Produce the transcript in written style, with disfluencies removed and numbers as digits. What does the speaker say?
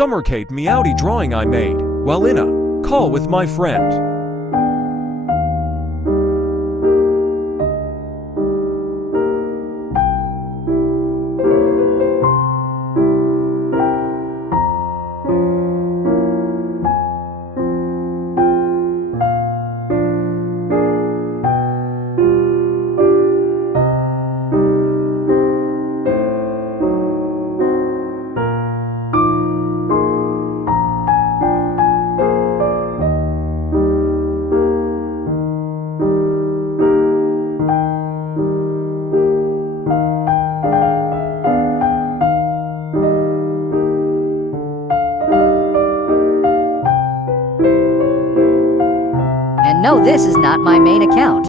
summer Cate meowdy drawing I made while in a call with my friend. And no, this is not my main account.